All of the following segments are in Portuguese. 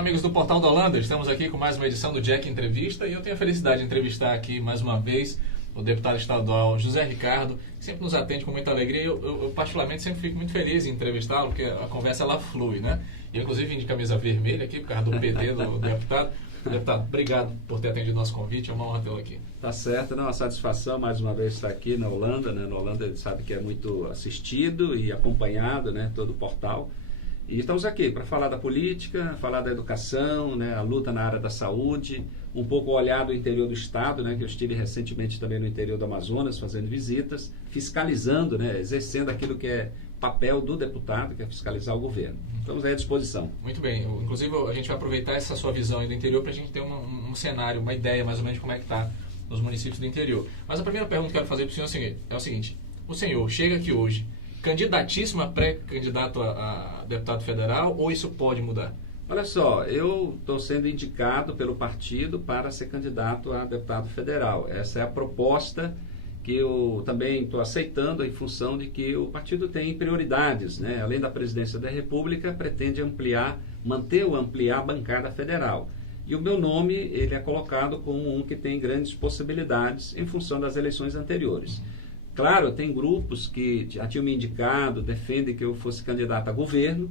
amigos do Portal da Holanda, estamos aqui com mais uma edição do Jack Entrevista e eu tenho a felicidade de entrevistar aqui mais uma vez o deputado estadual José Ricardo, que sempre nos atende com muita alegria. Eu particularmente sempre fico muito feliz em entrevistá-lo, porque a conversa ela flui, né? E eu inclusive vim de camisa vermelha aqui por causa do PT do deputado. Deputado, obrigado por ter atendido nosso convite, é uma honra tê-lo aqui. Tá certo, não, uma satisfação mais uma vez estar aqui na Holanda, né? Na Holanda ele sabe que é muito assistido e acompanhado, né? Todo o portal. E estamos aqui para falar da política, falar da educação, né? A luta na área da saúde, um pouco olhar do interior do estado, né? Que eu estive recentemente também no interior do Amazonas fazendo visitas, fiscalizando, né? Exercendo aquilo que é papel do deputado, que é fiscalizar o governo. Estamos aí à disposição. Muito bem. Inclusive, a gente vai aproveitar essa sua visão aí do interior para a gente ter um cenário, uma ideia mais ou menos de como é que está nos municípios do interior. Mas a primeira pergunta que eu quero fazer para o senhor é o seguinte. O senhor chega aqui hoje, candidatíssimo a pré-candidato a deputado federal, ou isso pode mudar? Olha só, eu estou sendo indicado pelo partido para ser candidato a deputado federal. Essa é a proposta que eu também estou aceitando em função de que o partido tem prioridades, né? Além da presidência da República, pretende manter ou ampliar a bancada federal. E o meu nome, ele é colocado como um que tem grandes possibilidades em função das eleições anteriores. Claro, tem grupos que já tinham me indicado, defendem que eu fosse candidato a governo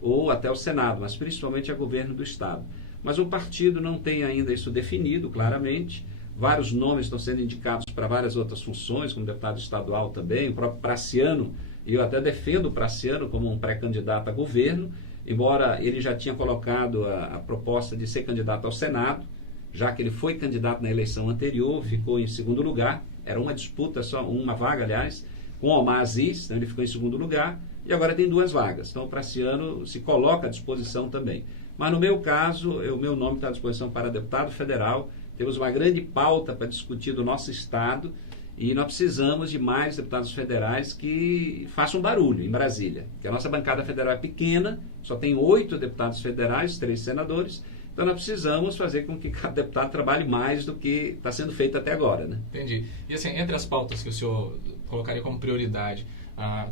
ou até ao Senado, mas principalmente a governo do Estado. Mas o partido não tem ainda isso definido claramente. Vários nomes estão sendo indicados para várias outras funções, como deputado estadual também, o próprio Praciano, e eu até defendo o Praciano como um pré-candidato a governo, embora ele já tinha colocado a proposta de ser candidato ao Senado, já que ele foi candidato na eleição anterior, ficou em segundo lugar, era uma disputa, só uma vaga, aliás, com o Omar Aziz, então ele ficou em segundo lugar, e agora tem duas vagas, então o Praciano se coloca à disposição também. Mas no meu caso, o meu nome está à disposição para deputado federal. Temos uma grande pauta para discutir do nosso estado e nós precisamos de mais deputados federais que façam barulho em Brasília, porque a nossa bancada federal é pequena, só tem 8 deputados federais, 3 senadores, então nós precisamos fazer com que cada deputado trabalhe mais do que está sendo feito até agora, né? Entendi. E assim, entre as pautas que o senhor colocaria como prioridade,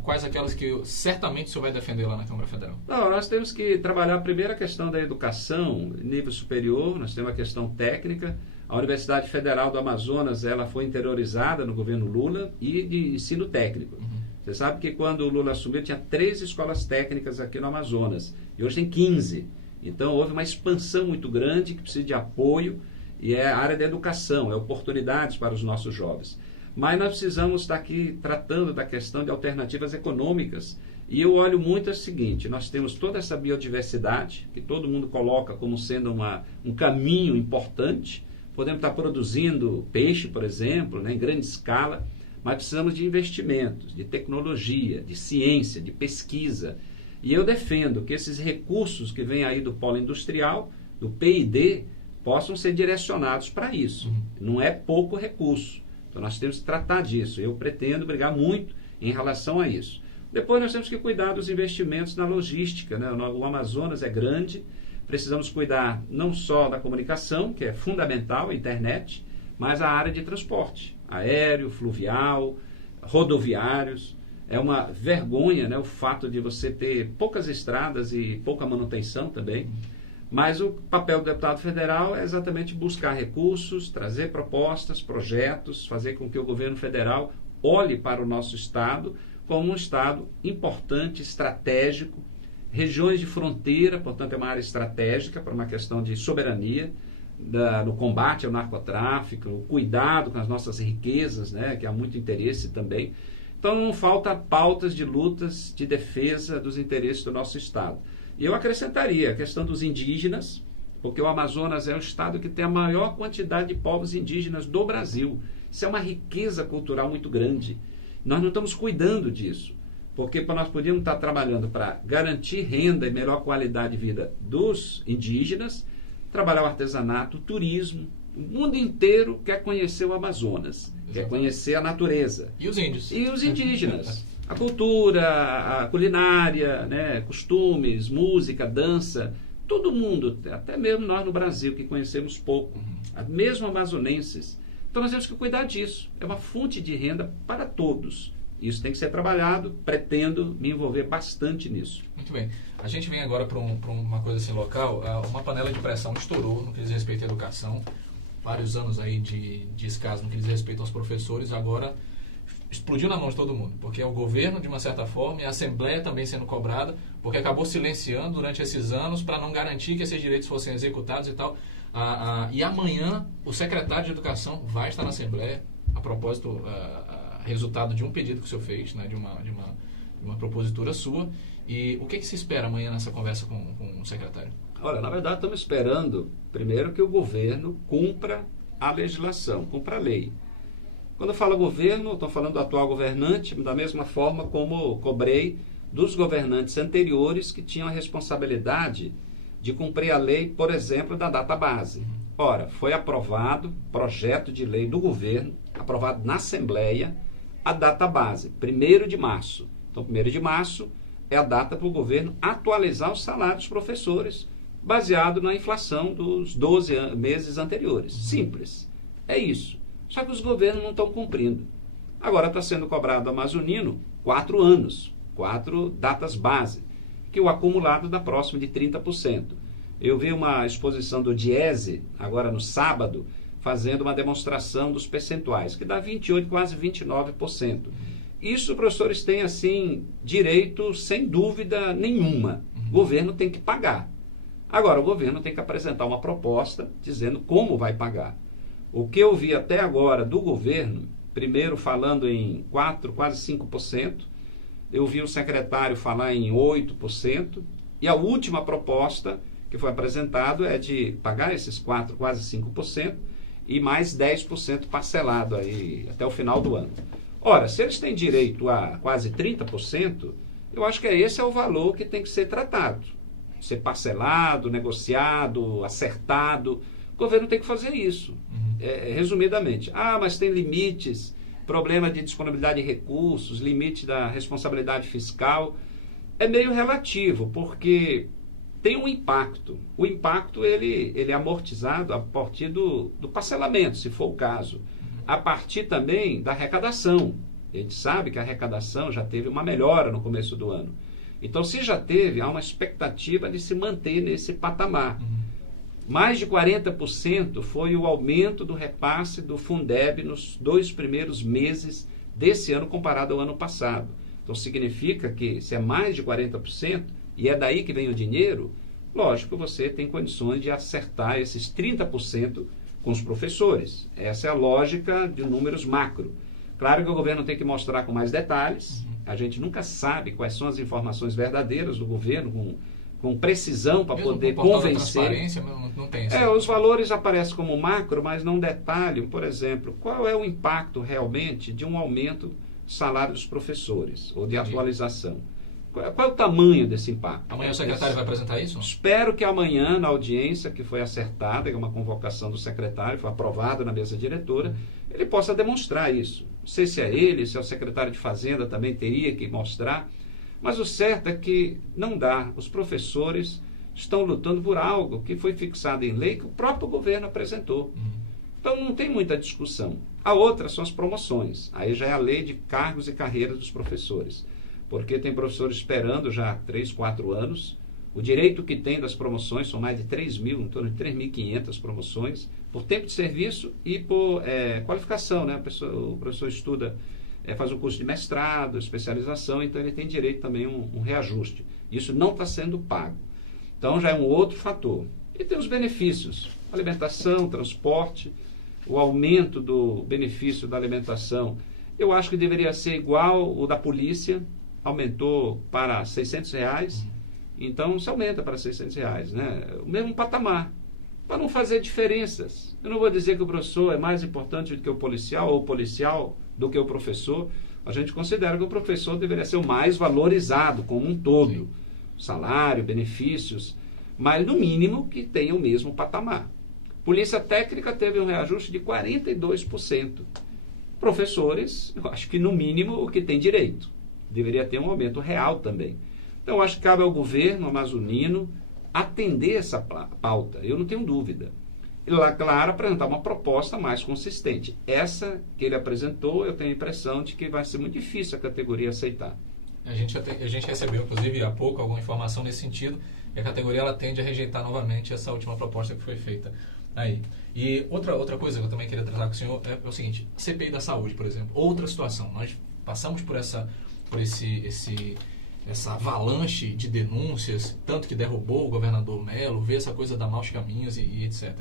quais aquelas que certamente o senhor vai defender lá na Câmara Federal? Não, nós temos que trabalhar primeiro a questão da educação, nível superior, nós temos a questão técnica. A Universidade Federal do Amazonas, ela foi interiorizada no governo Lula e de ensino técnico. Você sabe que quando o Lula assumiu, tinha 3 escolas técnicas aqui no Amazonas, e hoje tem 15. Então houve uma expansão muito grande que precisa de apoio, e é a área da educação, é oportunidades para os nossos jovens. Mas nós precisamos estar aqui tratando da questão de alternativas econômicas. E eu olho muito o seguinte, nós temos toda essa biodiversidade, que todo mundo coloca como sendo um caminho importante. Podemos estar produzindo peixe, por exemplo, né, em grande escala, mas precisamos de investimentos, de tecnologia, de ciência, de pesquisa. E eu defendo que esses recursos que vêm aí do polo industrial, do P&D, possam ser direcionados para isso. Não é pouco recurso. Então nós temos que tratar disso. Eu pretendo brigar muito em relação a isso. Depois nós temos que cuidar dos investimentos na logística, né? O Amazonas é grande, precisamos cuidar não só da comunicação, que é fundamental, a internet, mas a área de transporte, aéreo, fluvial, rodoviários. É uma vergonha, né, o fato de você ter poucas estradas e pouca manutenção também. Mas o papel do deputado federal é exatamente buscar recursos, trazer propostas, projetos, fazer com que o governo federal olhe para o nosso estado como um estado importante, estratégico, regiões de fronteira, portanto é uma área estratégica para uma questão de soberania, no combate ao narcotráfico, o cuidado com as nossas riquezas, né, que há muito interesse também. Então não falta pautas de lutas de defesa dos interesses do nosso estado. E eu acrescentaria a questão dos indígenas, porque o Amazonas é o estado que tem a maior quantidade de povos indígenas do Brasil. Isso é uma riqueza cultural muito grande. Nós não estamos cuidando disso, porque nós podíamos estar trabalhando para garantir renda e melhor qualidade de vida dos indígenas, trabalhar o artesanato, o turismo. O mundo inteiro quer conhecer o Amazonas, quer conhecer a natureza. E os índios? E os indígenas. A cultura, a culinária, né, costumes, música, dança, todo mundo, até mesmo nós no Brasil, que conhecemos pouco, mesmo amazonenses. Então nós temos que cuidar disso. É uma fonte de renda para todos. Isso tem que ser trabalhado, pretendo me envolver bastante nisso. Muito bem. A gente vem agora para uma coisa assim local. Uma panela de pressão estourou no que diz respeito à educação. Vários anos aí de descaso no que diz respeito aos professores. Agora explodiu na mão de todo mundo. Porque é o governo, de uma certa forma, e a Assembleia também sendo cobrada, porque acabou silenciando durante esses anos para não garantir que esses direitos fossem executados e tal. E amanhã o secretário de Educação vai estar na Assembleia, a propósito, resultado de um pedido que o senhor fez, né, de uma propositura sua. E o que se espera amanhã nessa conversa com o secretário? Olha, na verdade estamos esperando, primeiro, que o governo cumpra a legislação, cumpra a lei. Quando eu falo governo, estou falando do atual governante, da mesma forma como cobrei dos governantes anteriores que tinham a responsabilidade de cumprir a lei, por exemplo, da database. Ora, foi aprovado projeto de lei do governo, aprovado na Assembleia, a database, 1º de março. Então, 1º de março é a data para o governo atualizar os salários dos professores, baseado na inflação dos 12 meses anteriores. Simples. É isso. Só que os governos não estão cumprindo. Agora está sendo cobrado amazonino 4 anos, 4 datas base, que o acumulado dá próximo de 30%. Eu vi uma exposição do Diese, agora no sábado, fazendo uma demonstração dos percentuais, que dá 28%, quase 29%. Isso os professores têm, assim, direito sem dúvida nenhuma. O governo tem que pagar. Agora, o governo tem que apresentar uma proposta dizendo como vai pagar. O que eu vi até agora do governo, primeiro falando em 4%, quase 5%, eu vi o secretário falar em 8%, e a última proposta que foi apresentada é de pagar esses 4%, quase 5%, e mais 10% parcelado aí até o final do ano. Ora, se eles têm direito a quase 30%, eu acho que esse é o valor que tem que ser tratado. Ser parcelado, negociado, acertado. O governo tem que fazer isso, resumidamente. Mas tem limites, problema de disponibilidade de recursos, limite da responsabilidade fiscal. É meio relativo, porque tem um impacto. O impacto ele é amortizado a partir do parcelamento, se for o caso. A partir também da arrecadação. A gente sabe que a arrecadação já teve uma melhora no começo do ano. Então, se já teve, há uma expectativa de se manter nesse patamar. Mais de 40% foi o aumento do repasse do Fundeb nos 2 primeiros meses desse ano comparado ao ano passado. Então, significa que se é mais de 40%, e é daí que vem o dinheiro, lógico, você tem condições de acertar esses 30% com os professores. Essa é a lógica de números macro. Claro que o governo tem que mostrar com mais detalhes. A gente nunca sabe quais são as informações verdadeiras do governo, com precisão para poder convencer. Transparência não tem isso. Os valores aparecem como macro, mas não detalham, por exemplo, qual é o impacto realmente de um aumento do salário dos professores, ou de atualização. Qual é o tamanho desse impacto? Amanhã o secretário vai apresentar isso? Espero que amanhã, na audiência que foi acertada, que é uma convocação do secretário, foi aprovada na mesa diretora, ele possa demonstrar isso. Não sei se é ele, se é o secretário de Fazenda também teria que mostrar, mas o certo é que não dá. Os professores estão lutando por algo que foi fixado em lei que o próprio governo apresentou. Então não tem muita discussão. A outra são as promoções. Aí já é a lei de cargos e carreiras dos professores. Porque tem professores esperando já há 3, 4 anos. O direito que tem das promoções são mais de 3.000, em torno de 3.500 promoções, por tempo de serviço e por qualificação, né? O professor estuda, faz um curso de mestrado, especialização, então ele tem direito também a um reajuste. Isso não está sendo pago. Então já é um outro fator. E tem os benefícios, alimentação, transporte, o aumento do benefício da alimentação. Eu acho que deveria ser igual o da polícia, aumentou para R$600, então se aumenta para R$600, né? O mesmo patamar, para não fazer diferenças. Eu não vou dizer que o professor é mais importante do que o policial, ou o policial do que o professor. A gente considera que o professor deveria ser o mais valorizado como um todo. Sim. Salário, benefícios, mas no mínimo que tenha o mesmo patamar. Polícia Técnica teve um reajuste de 42%. Professores, eu acho que no mínimo o que tem direito. Deveria ter um aumento real também. Então, acho que cabe ao governo amazonino atender essa pauta. Eu não tenho dúvida. e lá, claro, apresentar uma proposta mais consistente. Essa que ele apresentou, eu tenho a impressão de que vai ser muito difícil a categoria aceitar. A gente recebeu, inclusive, há pouco, alguma informação nesse sentido, e a categoria ela tende a rejeitar novamente essa última proposta que foi feita aí. E outra coisa que eu também queria tratar com o senhor é o seguinte: a CPI da saúde, por exemplo, outra situação. Nós passamos por essa avalanche de denúncias, tanto que derrubou o governador Melo, vê essa coisa da maus caminhos e etc.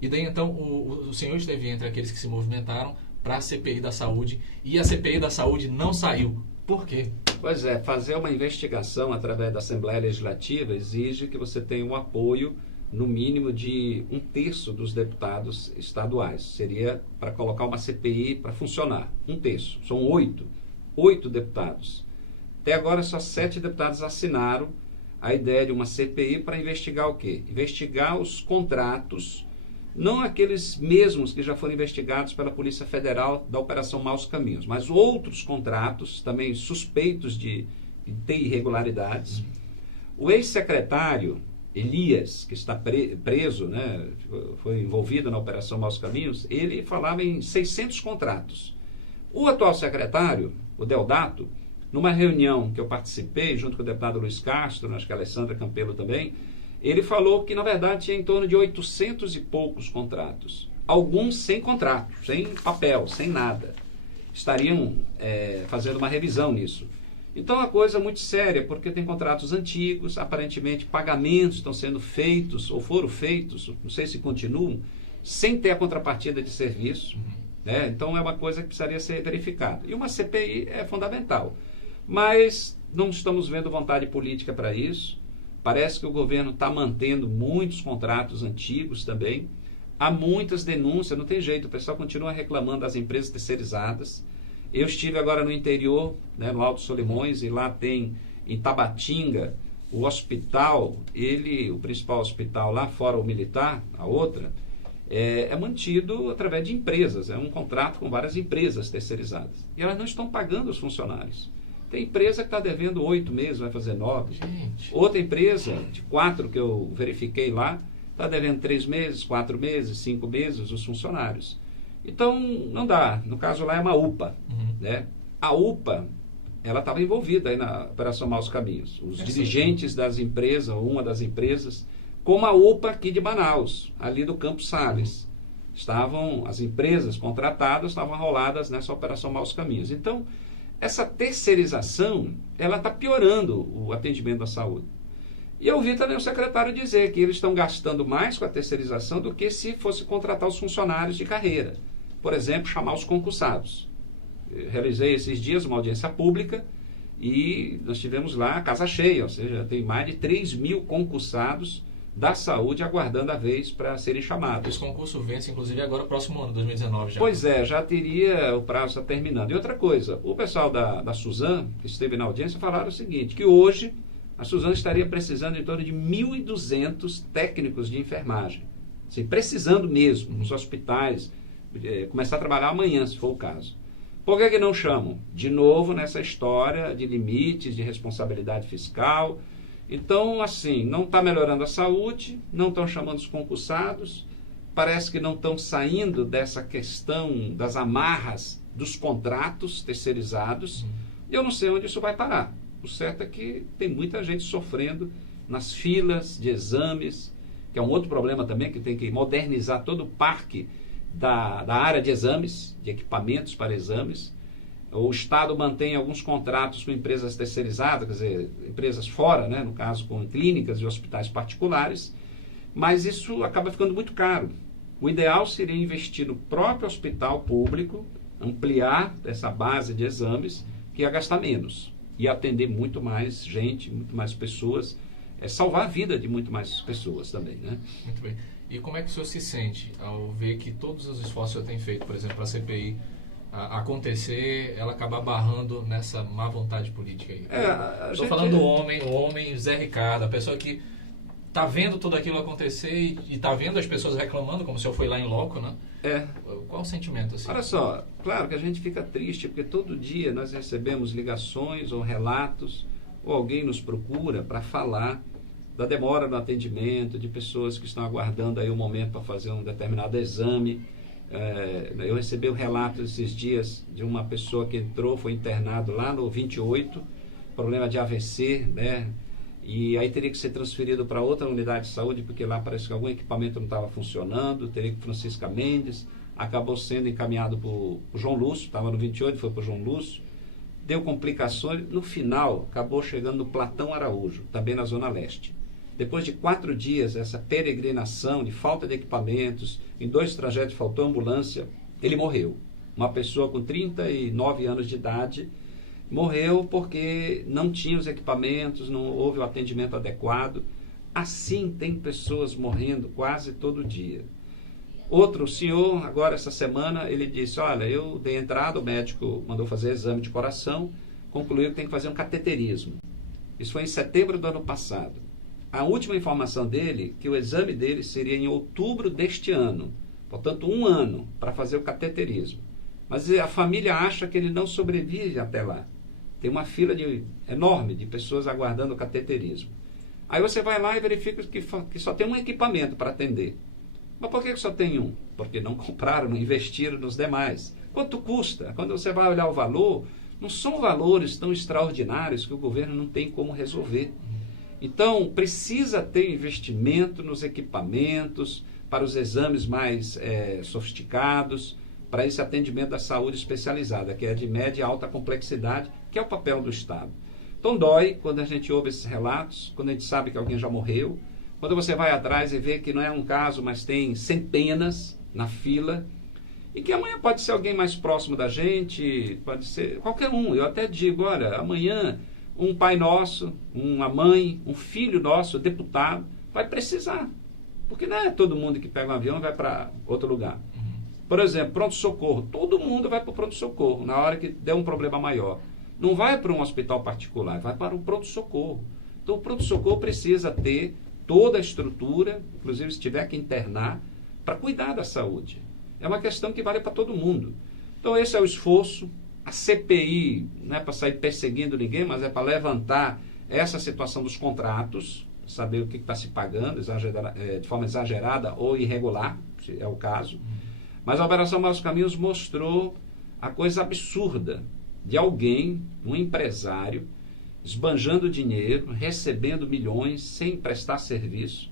E daí, então, o senhor esteve entre aqueles que se movimentaram para a CPI da saúde, e a CPI da saúde não saiu. Por quê? Pois é, fazer uma investigação através da Assembleia Legislativa exige que você tenha um apoio, no mínimo, de 1/3 dos deputados estaduais. Seria para colocar uma CPI para funcionar. 1/3. São 8 deputados. Até agora, só 7 deputados assinaram a ideia de uma CPI para investigar o quê? Investigar os contratos, não aqueles mesmos que já foram investigados pela Polícia Federal da Operação Maus Caminhos, mas outros contratos, também suspeitos de ter irregularidades. O ex-secretário Elias, que está preso, né, foi envolvido na Operação Maus Caminhos, ele falava em 600 contratos. O atual secretário, o Deodato, numa reunião que eu participei, junto com o deputado Luiz Castro, acho que a Alessandra Campelo também, ele falou que, na verdade, tinha em torno de 800 e poucos contratos. Alguns sem contrato, sem papel, sem nada. Estariam fazendo uma revisão nisso. Então, é uma coisa muito séria, porque tem contratos antigos, aparentemente pagamentos estão sendo feitos, ou foram feitos, não sei se continuam, sem ter a contrapartida de serviço. Né? Então, é uma coisa que precisaria ser verificada. E uma CPI é fundamental. Mas não estamos vendo vontade política para isso. Parece que o governo está mantendo muitos contratos antigos também. Há muitas denúncias, não tem jeito, o pessoal continua reclamando das empresas terceirizadas. Eu estive agora no interior, né, no Alto Solimões, e lá tem, em Tabatinga, o hospital, o principal hospital lá, fora o militar, a outra, é mantido através de empresas, é um contrato com várias empresas terceirizadas. E elas não estão pagando os funcionários. Tem empresa que está devendo 8 meses, vai fazer 9. Gente. Outra empresa, de 4 que eu verifiquei lá, está devendo 3 meses, 4 meses, 5 meses os funcionários. Então, não dá. No caso lá é uma UPA. Né? A UPA, ela estava envolvida aí na Operação Maus Caminhos. Os dirigentes das empresas, ou uma das empresas, como a UPA aqui de Manaus, ali do Campos Sales. As empresas contratadas estavam roladas nessa Operação Maus Caminhos. Então, essa terceirização, ela está piorando o atendimento da saúde. E eu vi também o secretário dizer que eles estão gastando mais com a terceirização do que se fosse contratar os funcionários de carreira. Por exemplo, chamar os concursados. Eu realizei esses dias uma audiência pública e nós tivemos lá a casa cheia, ou seja, tem mais de 3.000 concursados da saúde aguardando a vez para serem chamados. Esse concurso vence, inclusive, agora próximo ano, 2019 já. Pois é, já teria, o prazo está terminando. E outra coisa, o pessoal da Suzano, que esteve na audiência, falaram o seguinte, que hoje a Suzano estaria precisando em torno de 1.200 técnicos de enfermagem. Assim, precisando mesmo, nos hospitais, começar a trabalhar amanhã, se for o caso. Por que não chamam? De novo, nessa história de limites, de responsabilidade fiscal. Então, assim, não está melhorando a saúde, não estão chamando os concursados, parece que não estão saindo dessa questão das amarras dos contratos terceirizados, e eu não sei onde isso vai parar. O certo é que tem muita gente sofrendo nas filas de exames, que é um outro problema também, que tem que modernizar todo o parque da área de exames, de equipamentos para exames. O Estado mantém alguns contratos com empresas terceirizadas, quer dizer, empresas fora, né, no caso com clínicas e hospitais particulares, mas isso acaba ficando muito caro. O ideal seria investir no próprio hospital público, ampliar essa base de exames, que ia gastar menos, e atender muito mais gente, muito mais pessoas, salvar a vida de muito mais pessoas também. Né? Muito bem. E como é que o senhor se sente ao ver que todos os esforços que o senhor tem feito, por exemplo, para a CPI acontecer, ela acabar barrando nessa má vontade política aí? Estou falando do homem Zé Ricardo, a pessoa que está vendo tudo aquilo acontecer e está vendo as pessoas reclamando, como o senhor foi lá em loco, né? Qual o sentimento assim? Olha só, claro que a gente fica triste, porque todo dia nós recebemos ligações ou relatos, ou alguém nos procura para falar da demora no atendimento, de pessoas que estão aguardando aí um momento para fazer um determinado exame. Eu recebi um relato esses dias de uma pessoa que entrou, foi internado lá no 28, problema de AVC, né? E aí teria que ser transferido para outra unidade de saúde, porque lá parece que algum equipamento não estava funcionando, teria que Francisca Mendes, acabou sendo encaminhado para o João Lúcio, estava no 28, foi para o João Lúcio, deu complicações, no final acabou chegando no Platão Araújo, também na Zona Leste. Depois de 4 dias, essa peregrinação de falta de equipamentos, em 2 trajetos faltou ambulância, ele morreu. Uma pessoa com 39 anos de idade, morreu porque não tinha os equipamentos, não houve o atendimento adequado. Assim tem pessoas morrendo quase todo dia. Outro senhor, agora essa semana, ele disse, olha, eu dei entrada, o médico mandou fazer exame de coração, concluiu que tem que fazer um cateterismo. Isso foi em setembro do ano passado. A última informação dele, que o exame dele seria em outubro deste ano, portanto 1 ano para fazer o cateterismo. Mas a família acha que ele não sobrevive até lá. Tem uma fila enorme de pessoas aguardando o cateterismo. Aí você vai lá e verifica que só tem um equipamento para atender. Mas por que só tem um? Porque não compraram, não investiram nos demais. Quanto custa? Quando você vai olhar o valor, não são valores tão extraordinários que o governo não tem como resolver. Então, precisa ter investimento nos equipamentos, para os exames mais sofisticados, para esse atendimento da saúde especializada, que é de média e alta complexidade, que é o papel do Estado. Então dói quando a gente ouve esses relatos, quando a gente sabe que alguém já morreu, quando você vai atrás e vê que não é um caso, mas tem centenas na fila, e que amanhã pode ser alguém mais próximo da gente, pode ser qualquer um. Eu até digo, olha, amanhã um pai nosso, uma mãe, um filho nosso, deputado, vai precisar. Porque não é todo mundo que pega um avião e vai para outro lugar. Por exemplo, pronto-socorro. Todo mundo vai para o pronto-socorro na hora que der um problema maior. Não vai para um hospital particular, vai para o pronto-socorro. Então o pronto-socorro precisa ter toda a estrutura, inclusive se tiver que internar, para cuidar da saúde. É uma questão que vale para todo mundo. Então esse é o esforço. A CPI não é para sair perseguindo ninguém, mas é para levantar essa situação dos contratos, saber o que está se pagando de forma exagerada ou irregular, se é o caso. Mas a Operação Maus Caminhos mostrou a coisa absurda de alguém, um empresário, esbanjando dinheiro, recebendo milhões sem prestar serviço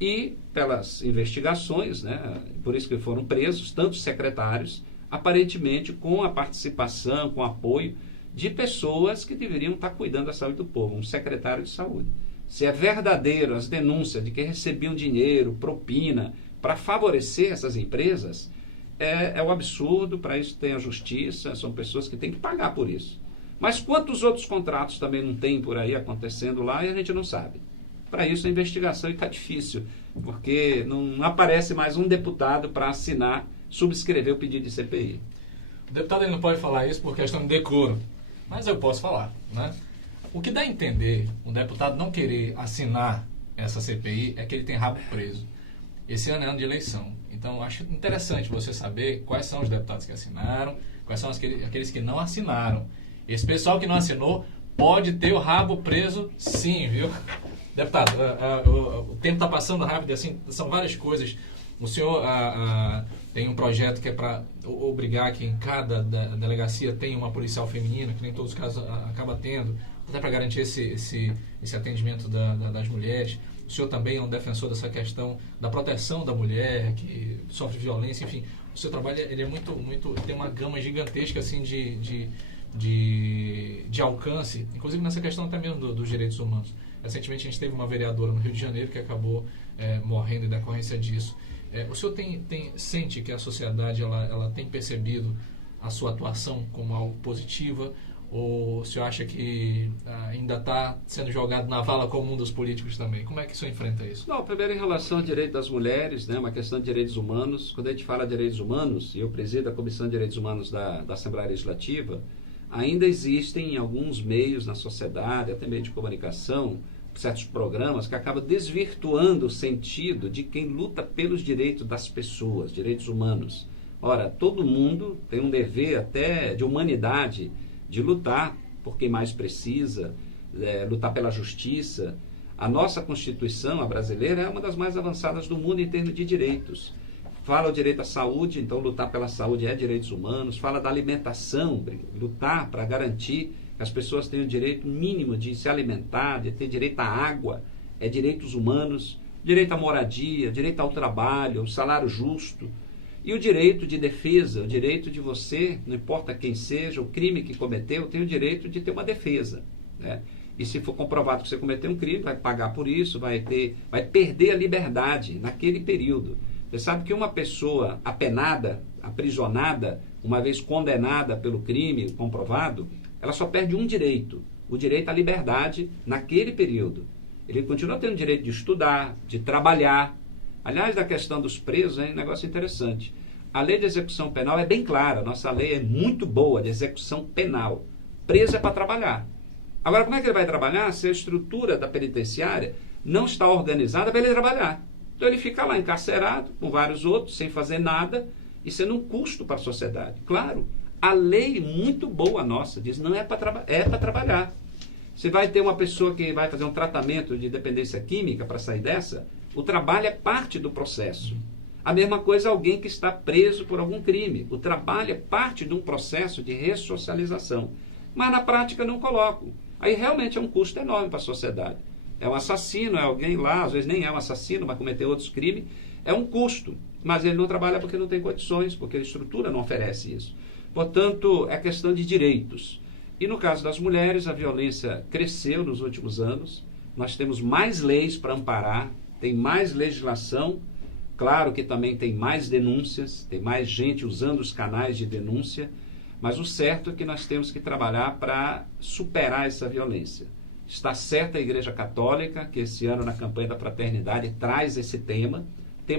e, pelas investigações, né, por isso que foram presos tantos secretários, aparentemente com a participação, com o apoio de pessoas que deveriam estar cuidando da saúde do povo, um secretário de saúde. Se é verdadeiro as denúncias de que recebiam dinheiro, propina, para favorecer essas empresas, é um absurdo. Para isso tem a justiça, são pessoas que têm que pagar por isso. Mas quantos outros contratos também não tem por aí acontecendo lá e a gente não sabe? Para isso a investigação está difícil, porque não aparece mais um deputado para assinar, subscrever o pedido de CPI. O deputado ele não pode falar isso por questão de decoro, mas eu posso falar, né? O que dá a entender um deputado não querer assinar essa CPI é que ele tem rabo preso. Esse ano é ano de eleição. Então, acho interessante você saber quais são os deputados que assinaram, quais são aqueles que não assinaram. Esse pessoal que não assinou pode ter o rabo preso, sim, viu? Deputado, o tempo está passando rápido, assim, são várias coisas. O senhor tem um projeto que é para obrigar que em cada delegacia tenha uma policial feminina, que nem todos os casos acaba tendo, até para garantir esse atendimento das mulheres. O senhor também é um defensor dessa questão da proteção da mulher que sofre violência, enfim. O seu trabalho ele é muito, tem uma gama gigantesca assim, de alcance, inclusive nessa questão até mesmo dos direitos humanos. Recentemente a gente teve uma vereadora no Rio de Janeiro que acabou morrendo em decorrência disso. O senhor sente que a sociedade ela tem percebido a sua atuação como algo positiva, ou o senhor acha que ainda está sendo jogado na vala comum dos políticos também? Como é que o senhor enfrenta isso? Não, primeiro em relação ao direito das mulheres, né, uma questão de direitos humanos. Quando a gente fala de direitos humanos, e eu presido a Comissão de Direitos Humanos da Assembleia Legislativa, ainda existem alguns meios na sociedade, até meio de comunicação, certos programas que acabam desvirtuando o sentido de quem luta pelos direitos das pessoas, direitos humanos. Ora, todo mundo tem um dever até de humanidade, de lutar por quem mais precisa, lutar pela justiça. A nossa Constituição, a brasileira, é uma das mais avançadas do mundo em termos de direitos. Fala o direito à saúde, então lutar pela saúde é direitos humanos. Fala da alimentação, lutar para garantir que as pessoas tenham o direito mínimo de se alimentar, de ter direito à água, é direitos humanos. Direito à moradia, direito ao trabalho, ao salário justo. E o direito de defesa, o direito de você, não importa quem seja, o crime que cometeu, tem o direito de ter uma defesa, né? E se for comprovado que você cometeu um crime, vai pagar por isso, vai perder a liberdade naquele período. Você sabe que uma pessoa apenada, aprisionada, uma vez condenada pelo crime comprovado, ela só perde um direito, o direito à liberdade naquele período. Ele continua tendo o direito de estudar, de trabalhar. Aliás, da questão dos presos, é um negócio interessante. A lei de execução penal é bem clara, nossa lei é muito boa de execução penal. Preso é para trabalhar. Agora, como é que ele vai trabalhar se a estrutura da penitenciária não está organizada para ele trabalhar? Então ele fica lá encarcerado com vários outros, sem fazer nada e sendo um custo para a sociedade. Claro, a lei muito boa nossa diz não é para trabalhar. Você vai ter uma pessoa que vai fazer um tratamento de dependência química para sair dessa, o trabalho é parte do processo. A mesma coisa alguém que está preso por algum crime. O trabalho é parte de um processo de ressocialização. Mas na prática não colocam. Aí realmente é um custo enorme para a sociedade. É um assassino, é alguém lá, às vezes nem é um assassino, mas cometeu outros crimes. É um custo. Mas ele não trabalha porque não tem condições, porque a estrutura não oferece isso. Portanto, é questão de direitos. E no caso das mulheres, a violência cresceu nos últimos anos. Nós temos mais leis para amparar, tem mais legislação. Claro que também tem mais denúncias, tem mais gente usando os canais de denúncia. Mas o certo é que nós temos que trabalhar para superar essa violência. Está certa a Igreja Católica, que esse ano na campanha da fraternidade traz esse tema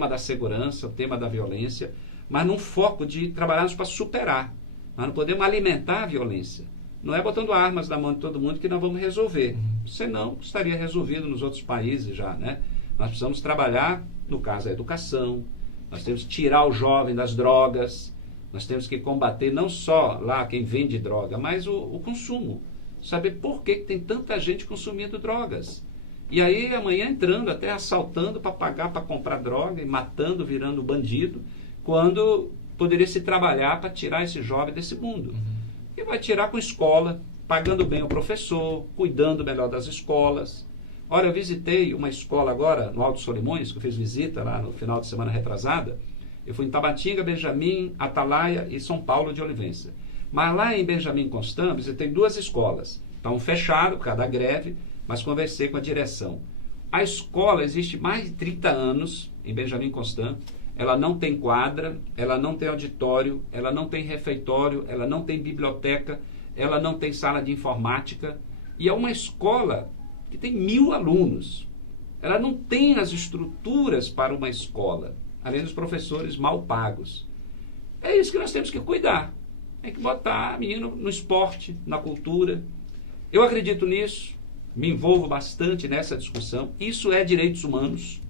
da segurança, o tema da violência, mas num foco de trabalharmos para superar. Nós não podemos alimentar a violência. Não é botando armas na mão de todo mundo que nós vamos resolver. Senão, estaria resolvido nos outros países já, né? Nós precisamos trabalhar, no caso, a educação, nós temos que tirar o jovem das drogas, nós temos que combater não só lá quem vende droga, mas o consumo. Saber por que tem tanta gente consumindo drogas. E aí amanhã entrando, até assaltando para pagar, para comprar droga, e matando, virando bandido, quando poderia se trabalhar para tirar esse jovem desse mundo. E vai tirar com escola, pagando bem o professor, cuidando melhor das escolas. Olha, eu visitei uma escola agora, no Alto Solimões, que eu fiz visita lá no final de semana retrasada. Eu fui em Tabatinga, Benjamin, Atalaia e São Paulo de Olivença. Mas lá em Benjamin Constant, visitei 2 escolas. Estavam fechadas por causa da greve, mas conversei com a direção. A escola existe mais de 30 anos em Benjamin Constant. Ela não tem quadra, ela não tem auditório, ela não tem refeitório, ela não tem biblioteca, ela não tem sala de informática. E é uma escola que tem 1000 alunos. Ela não tem as estruturas para uma escola, além dos professores mal pagos. É isso que nós temos que cuidar. Tem que botar menino no esporte, na cultura. Eu acredito nisso, me envolvo bastante nessa discussão. Isso é direitos humanos.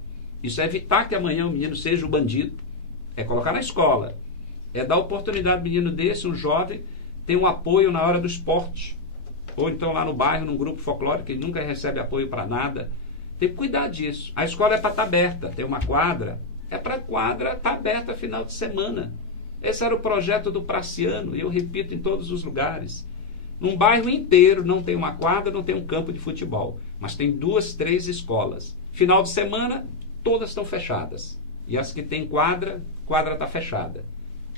Isso é evitar que amanhã o menino seja um bandido. É colocar na escola. É dar oportunidade ao menino desse, um jovem, ter um apoio na hora do esporte. Ou então lá no bairro, num grupo folclórico, que nunca recebe apoio para nada. Tem que cuidar disso. A escola é para estar aberta. Tem uma quadra. É para a quadra estar aberta final de semana. Esse era o projeto do Praciano, e eu repito em todos os lugares. Num bairro inteiro não tem uma quadra, não tem um campo de futebol, mas tem 2, 3 escolas. Final de semana, todas estão fechadas. E as que tem quadra está fechada.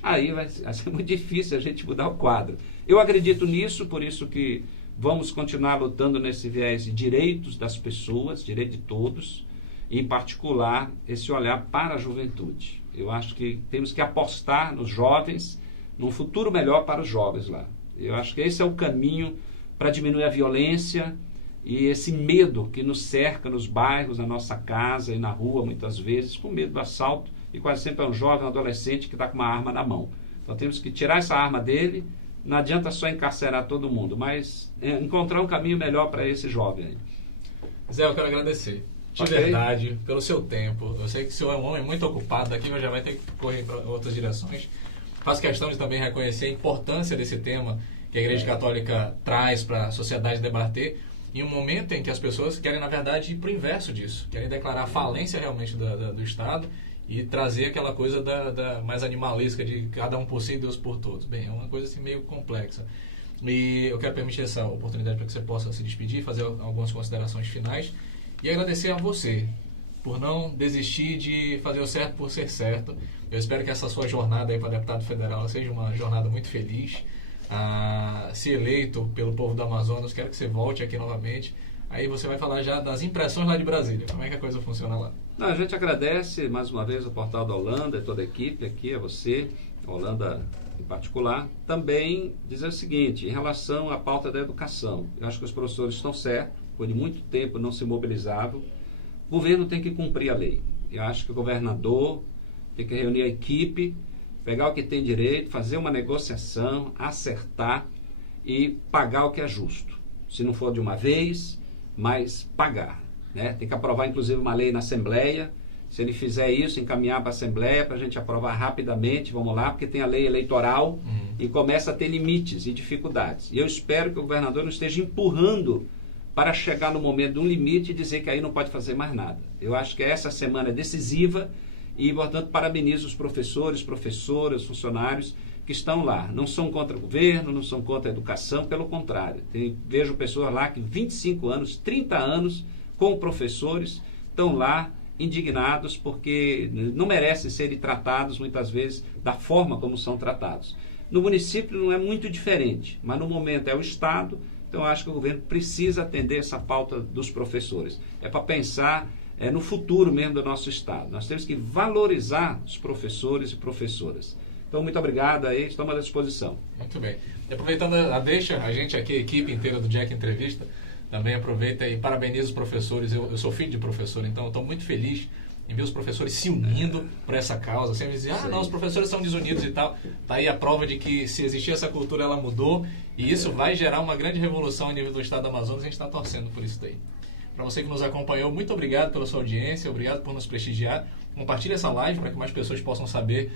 Aí vai ser muito difícil a gente mudar o quadro. Eu acredito nisso, por isso que vamos continuar lutando nesse viés de direitos das pessoas, direito de todos, e em particular esse olhar para a juventude. Eu acho que temos que apostar nos jovens, num futuro melhor para os jovens lá. Eu acho que esse é o caminho para diminuir a violência e esse medo que nos cerca nos bairros, na nossa casa e na rua, muitas vezes, com medo do assalto, e quase sempre é um jovem, um adolescente que está com uma arma na mão. Então temos que tirar essa arma dele, não adianta só encarcerar todo mundo, mas encontrar um caminho melhor para esse jovem aí. Zé, eu quero agradecer. De verdade, pelo seu tempo. Eu sei que o senhor é um homem muito ocupado, daqui já vai ter que correr para outras direções. Faço questão de também reconhecer a importância desse tema que a Igreja Católica traz para a sociedade debater. em um momento em que as pessoas querem, na verdade, ir para o inverso disso. Querem declarar falência realmente do Estado e trazer aquela coisa da mais animalesca de cada um por si e Deus por todos. Bem, é uma coisa assim meio complexa. E eu quero permitir essa oportunidade para que você possa se despedir, fazer algumas considerações finais e agradecer a você por não desistir de fazer o certo por ser certo. Eu espero que essa sua jornada aí para deputado federal seja uma jornada muito feliz. Se eleito pelo povo do Amazonas, quero que você volte aqui novamente. Aí você vai falar já das impressões lá de Brasília. Como é que a coisa funciona lá? A gente agradece mais uma vez o Portal da Holanda e toda a equipe aqui, a você, a Holanda em particular. Também dizer o seguinte, em relação à pauta da educação, eu acho que os professores estão certos, por muito tempo não se mobilizavam. O governo tem que cumprir a lei. Eu acho que o governador tem que reunir a equipe, pegar o que tem direito, fazer uma negociação, acertar e pagar o que é justo. Se não for de uma vez, mas pagar. Né? Tem que aprovar, inclusive, uma lei na Assembleia. Se ele fizer isso, encaminhar para a Assembleia para a gente aprovar rapidamente, vamos lá, porque tem a lei eleitoral e começa a ter limites e dificuldades. E eu espero que o governador não esteja empurrando para chegar no momento de um limite e dizer que aí não pode fazer mais nada. Eu acho que essa semana é decisiva e, portanto, parabenizo os professores, professoras, funcionários que estão lá. Não são contra o governo, não são contra a educação, pelo contrário. Vejo pessoas lá que 25 anos, 30 anos, com professores, estão lá indignados porque não merecem serem tratados, muitas vezes, da forma como são tratados. No município não é muito diferente, mas no momento é o Estado, então eu acho que o governo precisa atender essa pauta dos professores. É para pensar no futuro mesmo do nosso Estado. Nós temos que valorizar os professores e professoras. Então, muito obrigado aí, estamos à disposição. Muito bem. E aproveitando a deixa, a gente aqui, a equipe inteira do Jack Entrevista, também aproveita e parabeniza os professores. Eu sou filho de professor, então eu estou muito feliz em ver os professores se unindo por essa causa. Sempre dizem, não, os professores são desunidos e tal. Está aí a prova de que se existia essa cultura, ela mudou. E isso vai gerar uma grande revolução a nível do Estado do Amazonas. A gente está torcendo por isso daí. Para você que nos acompanhou, muito obrigado pela sua audiência, obrigado por nos prestigiar. Compartilhe essa live para que mais pessoas possam saber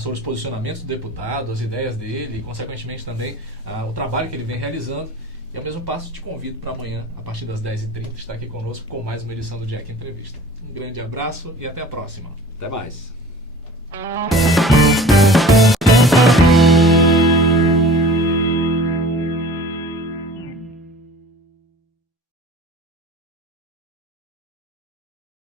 sobre os posicionamentos do deputado, as ideias dele e, consequentemente, também o trabalho que ele vem realizando. E, ao mesmo passo, te convido para amanhã, a partir das 10h30, estar aqui conosco com mais uma edição do Jack Entrevista. Um grande abraço e até a próxima. Até mais.